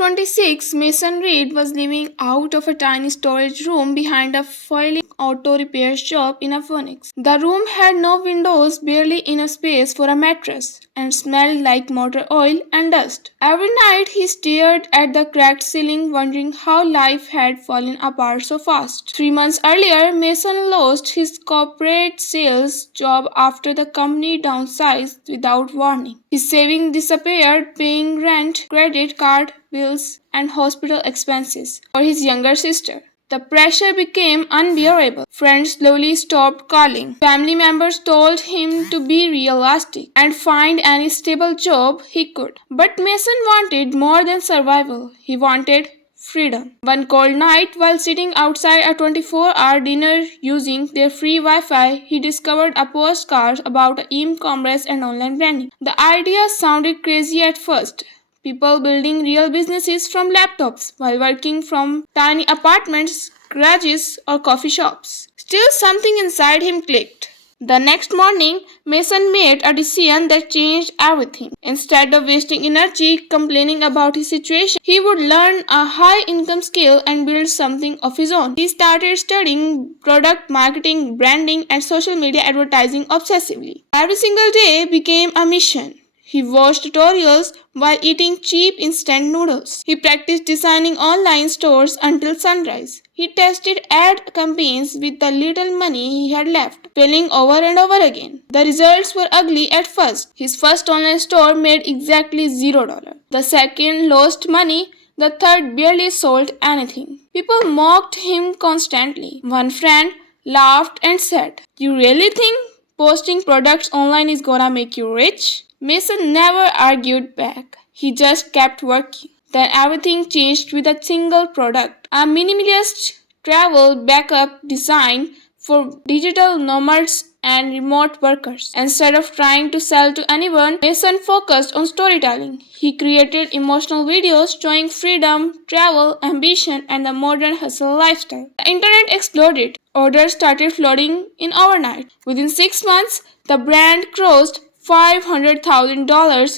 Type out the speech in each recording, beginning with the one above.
At 26, Mason Reid was living out of a tiny storage room behind a failing auto repair shop in a Phoenix. The room had no windows, barely enough space for a mattress, and smelled like motor oil and dust. Every night he stared at the cracked ceiling, wondering how life had fallen apart so fast. 3 months earlier, Mason lost his corporate sales job after the company downsized without warning. His savings disappeared, paying rent, credit card bills, and hospital expenses for his younger sister. The pressure became unbearable. Friends slowly stopped calling. Family members told him to be realistic and find any stable job he could. But Mason wanted more than survival. He wanted freedom. One cold night, while sitting outside a 24-hour dinner using their free Wi-Fi, he discovered a postcard about e-commerce and online branding. The idea sounded crazy at first. People building real businesses from laptops while working from tiny apartments, garages, or coffee shops. Still, something inside him clicked. The next morning, Mason made a decision that changed everything. Instead of wasting energy complaining about his situation, he would learn a high-income skill and build something of his own. He started studying product marketing, branding, and social media advertising obsessively. Every single day became a mission. He watched tutorials while eating cheap instant noodles. He practiced designing online stores until sunrise. He tested ad campaigns with the little money he had left, failing over and over again. The results were ugly at first. His first online store made exactly $0. The second lost money. The third barely sold anything. People mocked him constantly. One friend laughed and said, "You really think posting products online is gonna make you rich?" Mason never argued back. He just kept working. Then everything changed with a single product. A minimalist travel backup design for digital nomads and remote workers. Instead of trying to sell to anyone, Mason focused on storytelling. He created emotional videos showing freedom, travel, ambition, and the modern hustle lifestyle. The internet exploded. Orders started flooding in overnight. Within 6 months, the brand crossed $500,000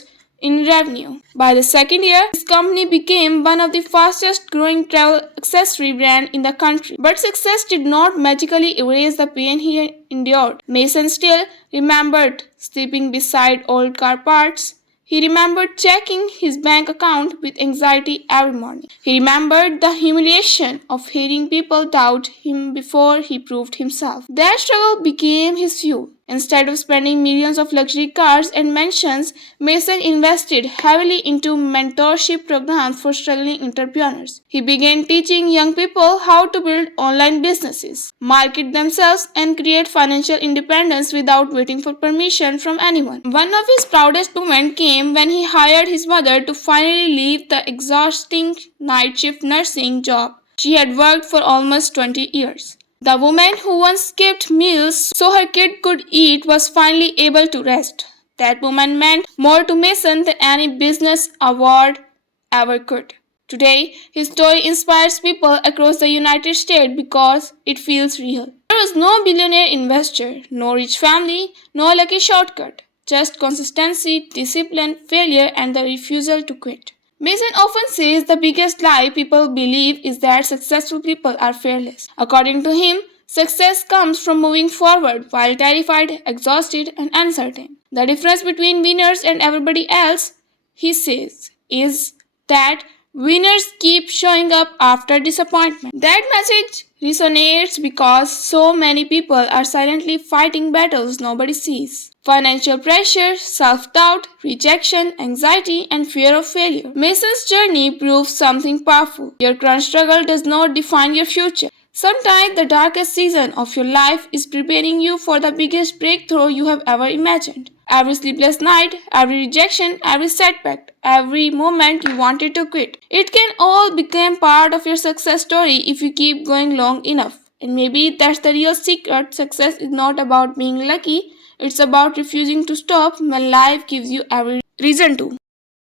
in revenue. By the second year, his company became one of the fastest growing travel accessory brands in the country. But success did not magically erase the pain he endured. Mason still remembered sleeping beside old car parts. He remembered checking his bank account with anxiety every morning. He remembered the humiliation of hearing people doubt him before he proved himself. That struggle became his fuel. Instead of spending millions on luxury cars and mansions, Mason invested heavily into mentorship programs for struggling entrepreneurs. He began teaching young people how to build online businesses, market themselves, and create financial independence without waiting for permission from anyone. One of his proudest moments came when he hired his mother to finally leave the exhausting night shift nursing job she had worked for almost 20 years. The woman who once skipped meals so her kid could eat was finally able to rest. That woman meant more to Mason than any business award ever could. Today, his story inspires people across the United States because it feels real. There was no billionaire investor, no rich family, no lucky shortcut, just consistency, discipline, failure, and the refusal to quit. Mason often says the biggest lie people believe is that successful people are fearless. According to him, success comes from moving forward while terrified, exhausted, and uncertain. The difference between winners and everybody else, he says, is that winners keep showing up after disappointment. That message resonates because so many people are silently fighting battles nobody sees. Financial pressure, self-doubt, rejection, anxiety, and fear of failure. Mason's journey proves something powerful. Your current struggle does not define your future. Sometimes the darkest season of your life is preparing you for the biggest breakthrough you have ever imagined. Every sleepless night, every rejection, every setback, every moment you wanted to quit. It can all become part of your success story if you keep going long enough. And maybe that's the real secret. Success is not about being lucky. It's about refusing to stop when life gives you every reason to.